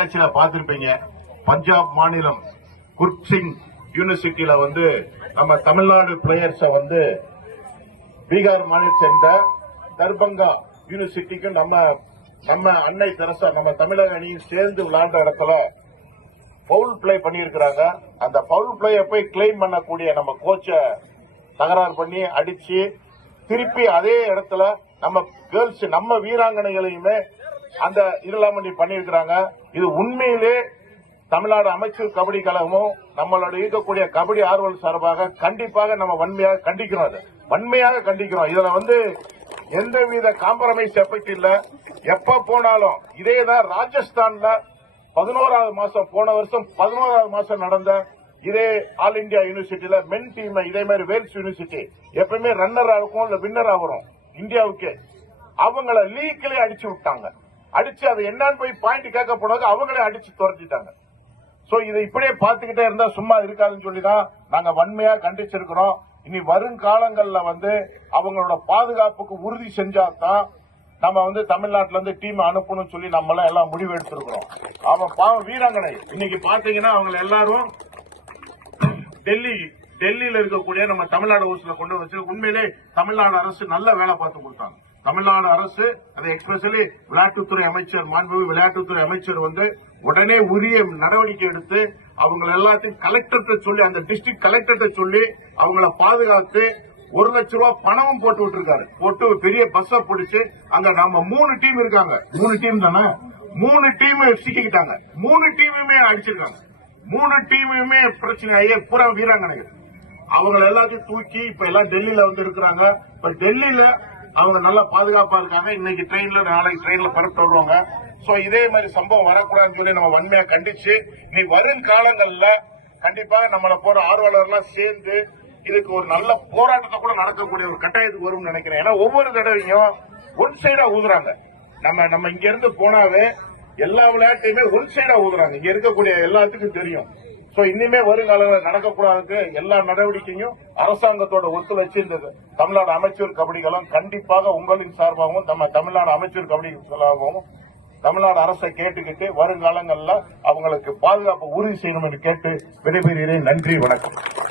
ஆட்சியில பார்த்திருப்பீங்க. பஞ்சாப் மாநிலம் குர்சிங் யூனிவர்சிட்டியில வந்து நம்ம தமிழ்நாடு பிளேயர்ஸ வந்து பீகார் மாநிலத்தை சேர்ந்த தர்பங்கா யூனிவர்சிட்டிக்கு நம்ம நம்ம அன்னை தெரசா நம்ம தமிழக அணியும் சேர்ந்து விளையாண்ட இடத்துல பவுல் பிளே பண்ணியிருக்கிறாங்க. அந்த பவுல் பிளேயை போய் கிளைம் பண்ணக்கூடிய நம்ம கோச்சை தகராறு பண்ணி அடிச்சு திருப்பி அதே இடத்துல நம்ம கேர்ள்ஸ் நம்ம வீராங்கனைகளையுமே அந்த இதெல்லாம் பண்ணி பண்ணியிருக்கிறாங்க. இது உண்மையிலே தமிழ்நாடு அமைச்சர் கபடி கழகமும் நம்மளோட இருக்கக்கூடிய கபடி ஆர்வல் சார்பாக கண்டிப்பாக நம்ம வன்மையாக கண்டிக்கிறோம் அது. வன்மையாக கண்டிக்கிறோம். இதுல வந்து எந்தவித காம்ப்ரமைஸ் எஃபெக்ட் இல்ல. எப்ப போனாலும் இதேதான் ராஜஸ்தான்ல பதினோராவது மாசம் போன வருஷம் பதினோராவது மாசம் நடந்த இதே ஆல் இந்தியா யூனிவர்சிட்டியில மென் டீம் இதே மாதிரி வேல்ஸ் யூனிவர்சிட்டி எப்பவுமே ரன்னர் இருக்கும் இல்ல வின்னர் வரும். இந்தியாவுக்கு. அவங்கள லீக்லயே அடிச்சு விட்டாங்க. அடிச்சு அது என்னன்னு போய் பாயிண்ட் கேட்க போனது அவங்களே அடிச்சு துரத்திட்டாங்க. சோ இதை இப்படியே பார்த்துக்கிட்டே இருந்தா சும்மா இருக்காதுன்னு சொல்லி தான் நாங்க வன்மையா கண்டிச்சிருக்கிறோம். இனி வருங்காலங்கள்ல வந்து அவங்களோட பாதுகாப்புக்கு உறுதி செஞ்சாதான் நம்ம வந்து தமிழ்நாட்டுல இருந்து டீம் அனுப்பணும்னு சொல்லி நம்ம எல்லாம் எல்லாம் முடிவு எடுத்திருக்கிறோம். அவன் பாவம் வீராங்கனை. இன்னைக்கு பாத்தீங்கன்னா அவங்க எல்லாரும் டெல்லி டெல்லியில இருக்கக்கூடிய நம்ம தமிழ்நாடு ஹவுஸ்ல கொண்டு வச்சு உண்மையிலே தமிழ்நாடு அரசு நல்ல வேலை பார்த்து கொடுத்தாங்க. தமிழ்நாடு அரசு அதை எக்ஸ்பெஷலி விளையாட்டுத்துறை அமைச்சர் மாண்புமிகு விளையாட்டுத்துறை அமைச்சர் வந்து உடனே உரிய நடவடிக்கை எடுத்து அவங்க எல்லாத்தையும் கலெக்டர்கிட்ட சொல்லி அந்த டிஸ்ட்ரிக்ட் கலெக்டர்கிட்ட சொல்லி அவங்கள பாதுகாத்து ஒரு லட்ச ரூபாய் பணமும் போட்டு விட்டுருக்காரு. போட்டு பெரிய பஸ்ஸ பிடிச்சு அங்க நம்ம மூணு டீம் இருக்காங்க. மூணு டீம் தானே? மூணு டீம் சிக்கிக்கிட்டாங்க மூணு டீமுமே அடிச்சிருக்காங்க. மூணு டீமுமே பிரச்சனை ஆகி பூரா வீராங்கனைகள். அவங்க எல்லாத்தையும் தூக்கி இப்ப எல்லாம் டெல்லியில வந்து இருக்கிறாங்க. இப்ப டெல்லியில அவங்க நல்லா பாதுகாப்பா இருக்காங்க. இன்னைக்கு ட்ரெயின்ல நாளைக்கு ட்ரெயின்ல பரப்பிட்டு வருவாங்க சோ இதே மாதிரி சம்பவம் வரக்கூடாதுன்னு சொல்லி நம்ம வன்மையா கண்டிச்சு நீ வரும் காலங்கள்ல கண்டிப்பாக நம்மள போற ஆர்வலர்லாம் சேர்ந்து இதுக்கு ஒரு நல்ல போராட்டத்தை கூட நடக்கக்கூடிய ஒரு கட்டாயத்துக்கு வரும்னு நினைக்கிறேன். ஏன்னா ஒவ்வொரு தடவையும் ஒன் சைடா ஊதுறாங்க. நம்ம நம்ம இங்க இருந்து போனாவே எல்லா விளையாட்டையுமே ஒன் சைடா ஊதுறாங்க. இங்க இருக்கக்கூடிய எல்லாத்துக்கும் தெரியும். இனிமே வருங்காலங்களில் நடக்கக்கூடாதுக்கு எல்லா நடவடிக்கையும் அரசாங்கத்தோட ஒத்துழைச்சு இந்த தமிழ்நாடு அமைச்சர் கபடிகளும் கண்டிப்பாக உங்களின் சார்பாகவும் நம்ம தமிழ்நாடு அமைச்சர் கபடி சார்பாகவும் தமிழ்நாடு அரசை கேட்டுக்கிட்டு வருங்காலங்களில் அவங்களுக்கு பாதுகாப்பு உறுதி செய்யணும் என்று கேட்டு விடைபெறுகிறேன். நன்றி வணக்கம்.